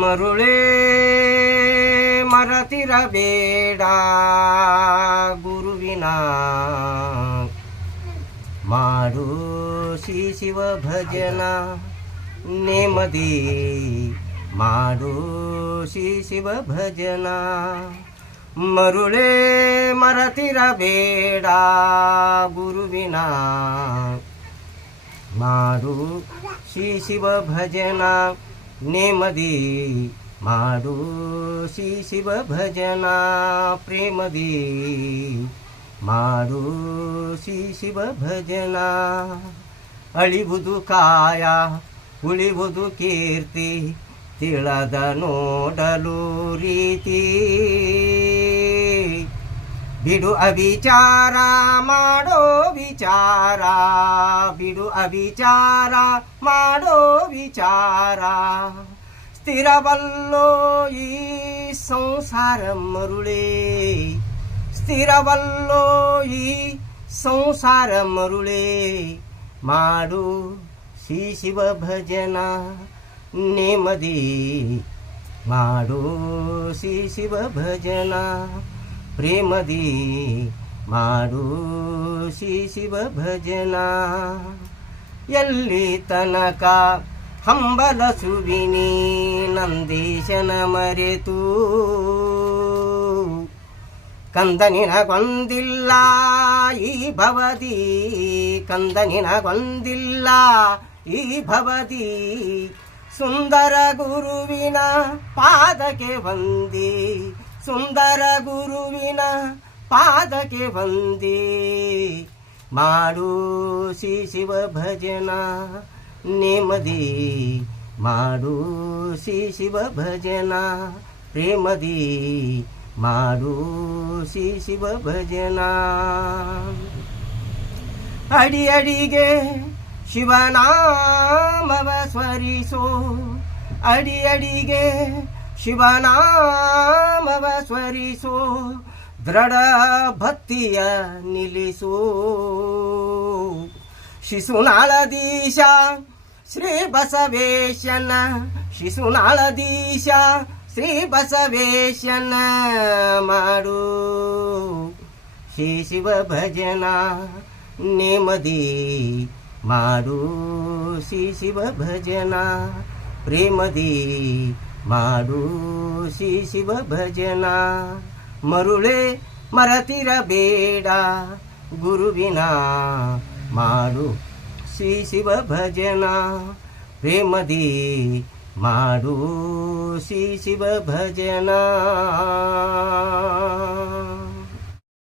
ಮರುಳೇ ಮರತಿರಬೇಡ ಗುರುವಿನ ಮಾಡು ಶ್ರೀ ಶಿವ ಭಜನ ನೇಮದಿ ಮಾಡು ಶ್ರೀ ಶಿವ ಭಜನ ಮರುಳೇ ಮರತಿರಬೇಡ ಗುರುವಿನ ಮಾಡು ಶ್ರೀ ಶಿವ ಭಜನ ನೇಮದಿ ಮಾಡು ಶ್ರೀ ಶಿವ ಭಜನ ಪ್ರೇಮದಿ ಮಾಡು ಶ್ರೀ ಶಿವ ಭಜನ ಅಳಿವುದು ಕಾಯ ಉಳಿವುದು ಕೀರ್ತಿ ತಿಳದ ನೋಡಲು ರೀತಿ ಬಿಡು ಅವಿಚಾರ ಮಾಡೋ ವಿಚಾರ ಬಿಡು ಅವಿಚಾರ ಮಾಡೋ ವಿಚಾರ ಸ್ಥಿರವಲ್ಲೋ ಈ ಸಂಸಾರ ಮರುಳೇ ಸ್ಥಿರವಲ್ಲೋ ಈ ಸಂಸಾರ ಮರುಳೇ ಮಾಡು ಶ್ರೀ ಶಿವ ಭಜನ ನೇಮದಿ ಮಾಡು ಶ್ರೀ ಶಿವ ಭಜನ ಪ್ರೇಮದಿ ಮಾಡು ಶ್ರೀ ಶಿವ ಭಜನ ಎಲ್ಲಿ ತನಕ ಹಂಬಲಸುವಿನಿ ನಂದೀಶನ ಮರೆತು ಕಂದನಿನಗೊಂದಿಲ್ಲ ಈ ಭವದಿ ಕಂದನಿನಗೊಂದಿಲ್ಲ ಈ ಭವದಿ ಸುಂದರ ಗುರುವಿನ ಪಾದಕ್ಕೆ ವಂದಿ ಸುಂದರ ಗುರುವಿನ ಪಾದಕ್ಕೆ ವಂದಿ ಮಾಡು ಶ್ರೀ ಶಿವ ಭಜನ ನೇಮದಿ ಮಾಡು ಶ್ರೀ ಶಿವ ಭಜನ ಪ್ರೇಮದಿ ಮಾಡು ಶ್ರೀ ಶಿವ ಭಜನ ಅಡಿ ಅಡಿಗೆ ಶಿವನಾಮವ ಸ್ಮರಿಸೋ ಅಡಿ ಅಡಿಗೆ ಶಿವನಾಮವ ಸ್ಮರಿಸೋ ದೃಢ ಭಕ್ತಿಯ ನಿಲ್ಲಿಸೋ ಶಿಶುನಾಳದೀಶ ಶ್ರೀ ಬಸವೇಶನ ಶಿಶುನಾಳದೀಶ ಶ್ರೀ ಬಸವೇಶನ ಮಾಡು ಶ್ರೀ ಶಿವ ಭಜನ ನೇಮದಿ ಮಾಡು ಶ್ರೀ ಶಿವ ಭಜನ ಪ್ರೇಮದಿ ಮಾಡು ಶ್ರೀ ಶಿವ ಭಜನ ಮರುಳೇ ಮರತಿರಬೇಡ ಗುರುವಿನ ಮಾಡು ಶ್ರೀ ಶಿವ ಭಜನ ಪ್ರೇಮದಿ ಮಾಡು ಶ್ರೀ ಶಿವ ಭಜನ